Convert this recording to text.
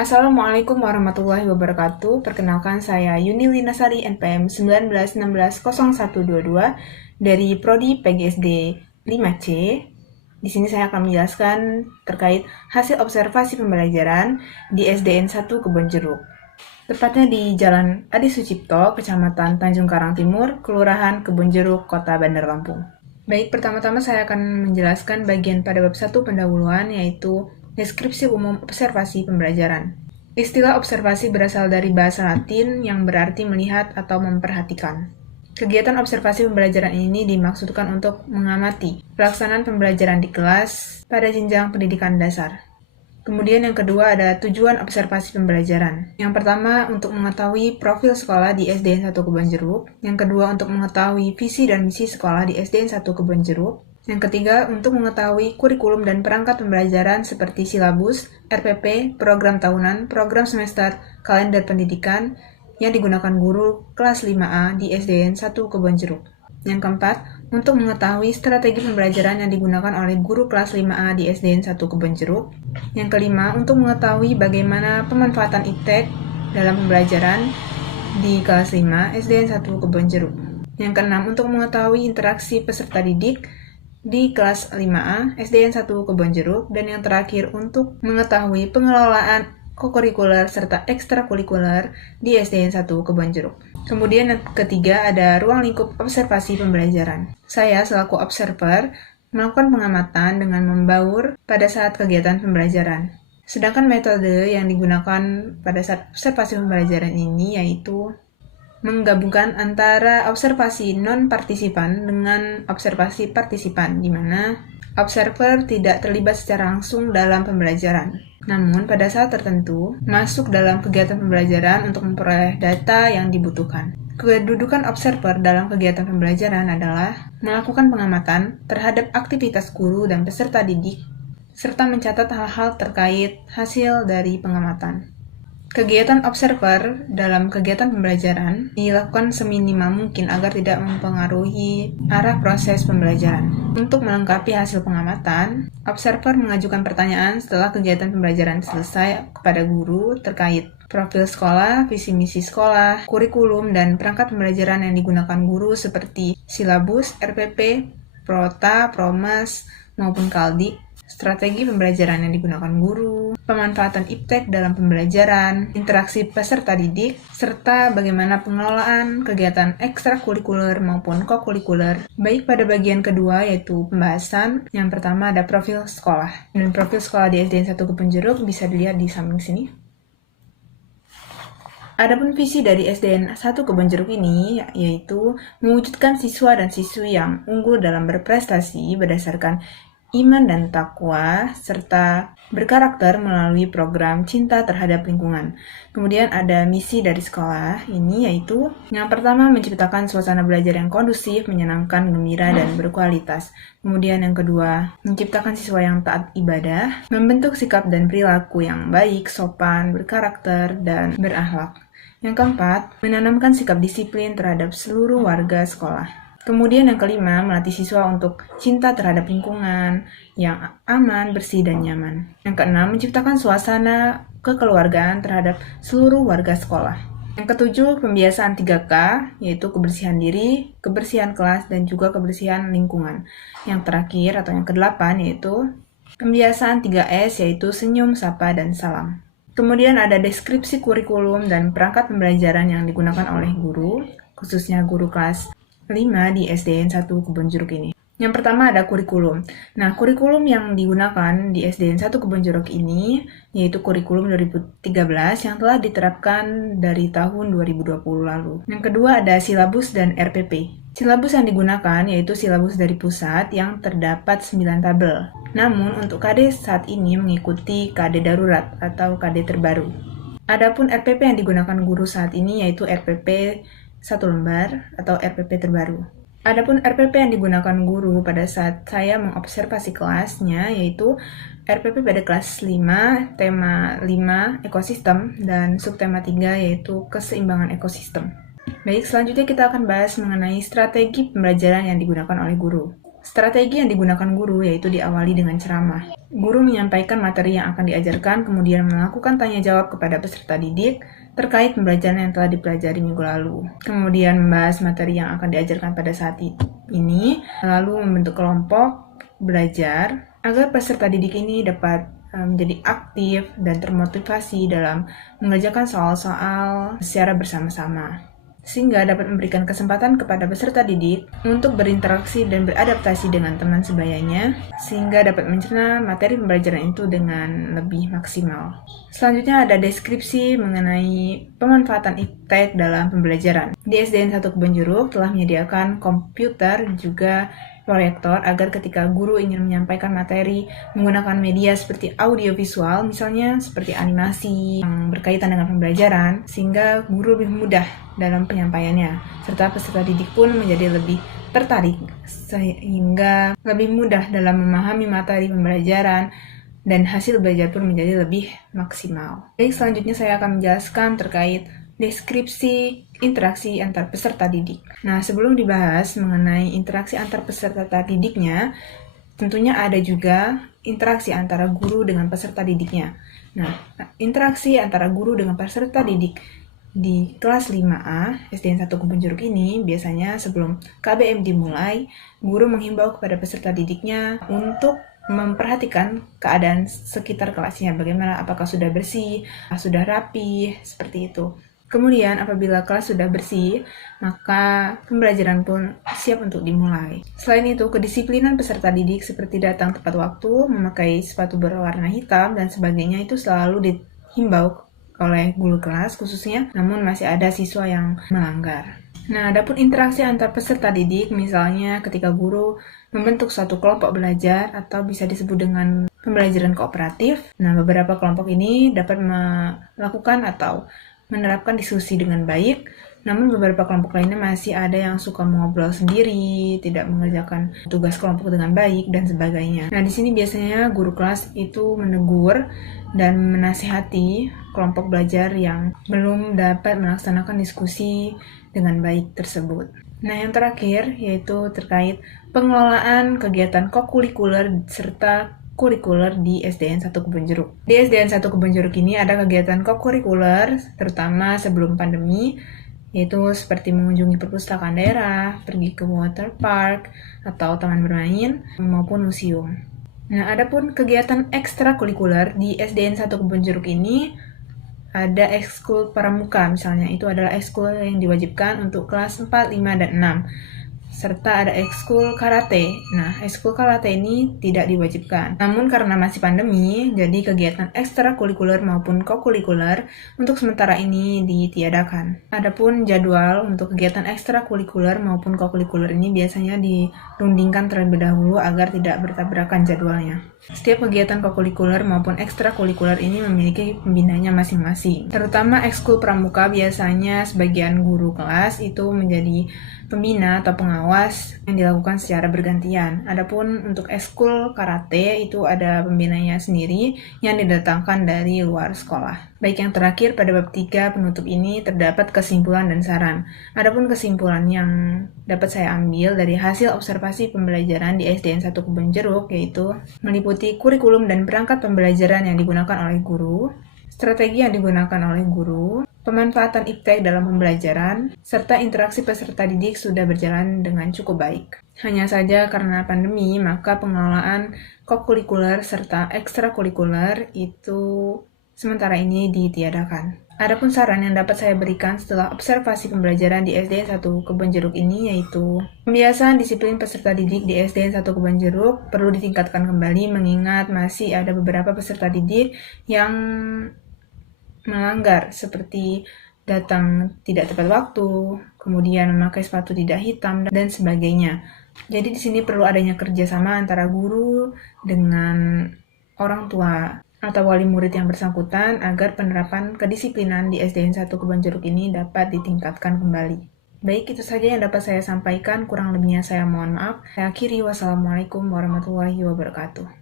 Assalamualaikum warahmatullahi wabarakatuh. Perkenalkan saya Yuni Linasari NPM 19160122 dari Prodi PGSD 5C. Di sini saya akan menjelaskan terkait hasil observasi pembelajaran di SDN 1 Kebonjeruk. Tepatnya di Jalan Adi Sucipto, Kecamatan Tanjung Karang Timur, Kelurahan Kebonjeruk, Kota Bandar Lampung. Baik, pertama-tama saya akan menjelaskan bagian pada bab 1 pendahuluan, yaitu deskripsi umum observasi pembelajaran. Istilah observasi berasal dari bahasa Latin yang berarti melihat atau memperhatikan. Kegiatan observasi pembelajaran ini dimaksudkan untuk mengamati pelaksanaan pembelajaran di kelas pada jenjang pendidikan dasar. Kemudian yang kedua ada tujuan observasi pembelajaran. Yang pertama untuk mengetahui profil sekolah di SDN 1 Kebonjeruk. Yang kedua untuk mengetahui visi dan misi sekolah di SDN 1 Kebonjeruk. Yang ketiga untuk mengetahui kurikulum dan perangkat pembelajaran seperti silabus, RPP, program tahunan, program semester, kalender pendidikan yang digunakan guru kelas 5A di SDN 1 Kebonjeruk. Yang keempat, untuk mengetahui strategi pembelajaran yang digunakan oleh guru kelas 5A di SDN 1 Kebonjeruk. Yang kelima, untuk mengetahui bagaimana pemanfaatan iptek dalam pembelajaran di kelas 5 SDN 1 Kebonjeruk. Yang keenam, untuk mengetahui interaksi peserta didik di kelas 5A SDN 1 Kebonjeruk. Dan yang terakhir, untuk mengetahui pengelolaan kokurikuler serta ekstrakurikuler di SDN 1 Kebonjeruk. Kemudian yang ketiga ada ruang lingkup observasi pembelajaran. Saya selaku observer melakukan pengamatan dengan membaur pada saat kegiatan pembelajaran. Sedangkan metode yang digunakan pada saat observasi pembelajaran ini yaitu menggabungkan antara observasi non-partisipan dengan observasi partisipan, di mana observer tidak terlibat secara langsung dalam pembelajaran. Namun, pada saat tertentu, masuk dalam kegiatan pembelajaran untuk memperoleh data yang dibutuhkan. Kedudukan observer dalam kegiatan pembelajaran adalah melakukan pengamatan terhadap aktivitas guru dan peserta didik, serta mencatat hal-hal terkait hasil dari pengamatan. Kegiatan observer dalam kegiatan pembelajaran dilakukan seminimal mungkin agar tidak mempengaruhi arah proses pembelajaran. Untuk melengkapi hasil pengamatan, observer mengajukan pertanyaan setelah kegiatan pembelajaran selesai kepada guru terkait profil sekolah, visi misi sekolah, kurikulum, dan perangkat pembelajaran yang digunakan guru seperti silabus, RPP, Prota, Promas, maupun Kaldi, strategi pembelajaran yang digunakan guru, pemanfaatan iptek dalam pembelajaran, interaksi peserta didik, serta bagaimana pengelolaan kegiatan ekstrakurikuler maupun kokurikuler. Baik pada bagian kedua yaitu pembahasan, yang pertama ada profil sekolah. Dan profil sekolah di SDN 1 Kebonjeruk bisa dilihat di samping sini. Adapun visi dari SDN 1 Kebonjeruk ini yaitu mewujudkan siswa dan siswi yang unggul dalam berprestasi berdasarkan iman dan takwa, serta berkarakter melalui program cinta terhadap lingkungan. Kemudian ada misi dari sekolah ini yaitu yang pertama menciptakan suasana belajar yang kondusif, menyenangkan, gembira, dan berkualitas. Kemudian yang kedua, menciptakan siswa yang taat ibadah, membentuk sikap dan perilaku yang baik, sopan, berkarakter, dan berakhlak. Yang keempat, menanamkan sikap disiplin terhadap seluruh warga sekolah. Kemudian yang kelima, melatih siswa untuk cinta terhadap lingkungan yang aman, bersih, dan nyaman. Yang keenam, menciptakan suasana kekeluargaan terhadap seluruh warga sekolah. Yang ketujuh, pembiasaan 3K, yaitu kebersihan diri, kebersihan kelas, dan juga kebersihan lingkungan. Yang terakhir atau yang kedelapan yaitu pembiasaan 3S, yaitu senyum, sapa, dan salam. Kemudian ada deskripsi kurikulum dan perangkat pembelajaran yang digunakan oleh guru, khususnya guru kelas 5 di SDN 1 Kebonjeruk ini. Yang pertama ada kurikulum. Nah, kurikulum yang digunakan di SDN 1 Kebonjeruk ini yaitu kurikulum 2013 yang telah diterapkan dari tahun 2020 lalu. Yang kedua ada silabus dan RPP. Silabus yang digunakan yaitu silabus dari pusat yang terdapat 9 tabel. Namun untuk KD saat ini mengikuti KD darurat atau KD terbaru. Adapun RPP yang digunakan guru saat ini yaitu RPP 1 lembar atau RPP terbaru. Adapun RPP yang digunakan guru pada saat saya mengobservasi kelasnya yaitu RPP pada kelas 5, tema 5 ekosistem, dan subtema 3 yaitu keseimbangan ekosistem. Baik, selanjutnya kita akan bahas mengenai strategi pembelajaran yang digunakan oleh guru. Strategi yang digunakan guru yaitu diawali dengan ceramah. Guru menyampaikan materi yang akan diajarkan, kemudian melakukan tanya jawab kepada peserta didik terkait pembelajaran yang telah dipelajari minggu lalu. Kemudian membahas materi yang akan diajarkan pada saat ini, lalu membentuk kelompok belajar agar peserta didik ini dapat menjadi aktif dan termotivasi dalam mengerjakan soal-soal secara bersama-sama, sehingga dapat memberikan kesempatan kepada peserta didik untuk berinteraksi dan beradaptasi dengan teman sebayanya, sehingga dapat mencerna materi pembelajaran itu dengan lebih maksimal. Selanjutnya ada deskripsi mengenai pemanfaatan iptek dalam pembelajaran. Di SDN 1 Kebonjeruk telah menyediakan komputer juga proyektor agar ketika guru ingin menyampaikan materi menggunakan media seperti audiovisual, misalnya seperti animasi yang berkaitan dengan pembelajaran, sehingga guru lebih mudah dalam penyampaiannya, serta peserta didik pun menjadi lebih tertarik sehingga lebih mudah dalam memahami materi pembelajaran dan hasil belajar pun menjadi lebih maksimal. Baik, selanjutnya saya akan menjelaskan terkait deskripsi interaksi antar peserta didik. Nah, sebelum dibahas mengenai interaksi antar peserta didiknya, tentunya ada juga interaksi antara guru dengan peserta didiknya. Nah, interaksi antara guru dengan peserta didik di kelas 5A SDN 1 Kebonjeruk ini biasanya sebelum KBM dimulai, guru menghimbau kepada peserta didiknya untuk memperhatikan keadaan sekitar kelasnya, bagaimana, apakah sudah bersih, sudah rapi, seperti itu. Kemudian apabila kelas sudah bersih, maka pembelajaran pun siap untuk dimulai. Selain itu, kedisiplinan peserta didik seperti datang tepat waktu, memakai sepatu berwarna hitam, dan sebagainya itu selalu dihimbau oleh guru kelas khususnya, namun masih ada siswa yang melanggar. Nah, adapun interaksi antar peserta didik, misalnya ketika guru membentuk suatu kelompok belajar atau bisa disebut dengan pembelajaran kooperatif. Nah, beberapa kelompok ini dapat melakukan atau menerapkan diskusi dengan baik, namun beberapa kelompok lainnya masih ada yang suka mengobrol sendiri, tidak mengerjakan tugas kelompok dengan baik, dan sebagainya. Nah, di sini biasanya guru kelas itu menegur dan menasihati kelompok belajar yang belum dapat melaksanakan diskusi dengan baik tersebut. Nah, yang terakhir yaitu terkait pengelolaan kegiatan kokurikuler serta kurikuler di SDN 1 Kebonjeruk. Di SDN 1 Kebonjeruk ini ada kegiatan kokurikuler, terutama sebelum pandemi, yaitu seperti mengunjungi perpustakaan daerah, pergi ke water park, atau taman bermain, maupun museum. Nah, adapun kegiatan ekstrakurikuler di SDN 1 Kebonjeruk ini, ada ekskul pramuka misalnya, itu adalah ekskul yang diwajibkan untuk kelas 4, 5, dan 6. Serta ada ekskul karate. Nah, ekskul karate ini tidak diwajibkan. Namun karena masih pandemi, jadi kegiatan ekstrakurikuler maupun kokurikuler untuk sementara ini ditiadakan. Adapun jadwal untuk kegiatan ekstrakurikuler maupun kokurikuler ini biasanya dirundingkan terlebih dahulu agar tidak bertabrakan jadwalnya. Setiap kegiatan kokurikuler maupun ekstrakurikuler ini memiliki pembinanya masing-masing. Terutama ekskul pramuka biasanya sebagian guru kelas itu menjadi pembina atau pengawas yang dilakukan secara bergantian. Adapun untuk ekskul karate itu ada pembinanya sendiri yang didatangkan dari luar sekolah. Baik, yang terakhir pada bab 3 penutup ini terdapat kesimpulan dan saran. Adapun kesimpulan yang dapat saya ambil dari hasil observasi pembelajaran di SDN 1 Kebonjeruk yaitu meliputi kurikulum dan perangkat pembelajaran yang digunakan oleh guru, strategi yang digunakan oleh guru, pemanfaatan iptek dalam pembelajaran, serta interaksi peserta didik sudah berjalan dengan cukup baik. Hanya saja karena pandemi, maka pengelolaan kokurikuler serta ekstrakurikuler itu sementara ini ditiadakan. Adapun saran yang dapat saya berikan setelah observasi pembelajaran di SDN 1 Kebonjeruk ini yaitu pembiasaan disiplin peserta didik di SDN 1 Kebonjeruk perlu ditingkatkan kembali mengingat masih ada beberapa peserta didik yang melanggar seperti datang tidak tepat waktu, kemudian memakai sepatu tidak hitam, dan sebagainya. Jadi di sini perlu adanya kerjasama antara guru dengan orang tua atau wali murid yang bersangkutan agar penerapan kedisiplinan di SDN 1 Kebonjeruk ini dapat ditingkatkan kembali. Baik, itu saja yang dapat saya sampaikan. Kurang lebihnya saya mohon maaf. Saya akhiri. Wassalamualaikum warahmatullahi wabarakatuh.